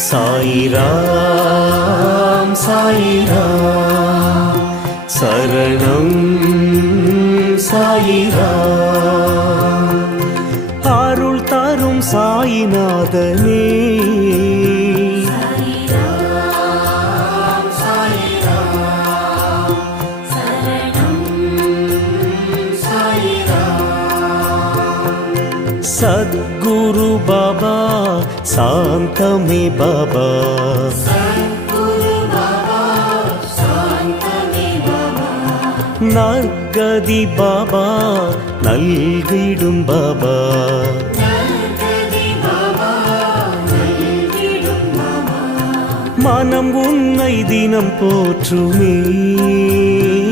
சாயிராம் சாயிராம் சரணம் சாயிராம். அருள் தரும் சாயிநாதனே சத்குரு பாபா சாந்தமே பாபா. நற்கதி பாபா நல்கிடும் பாபா. மனம் உன்னை தினம் போற்றுமே.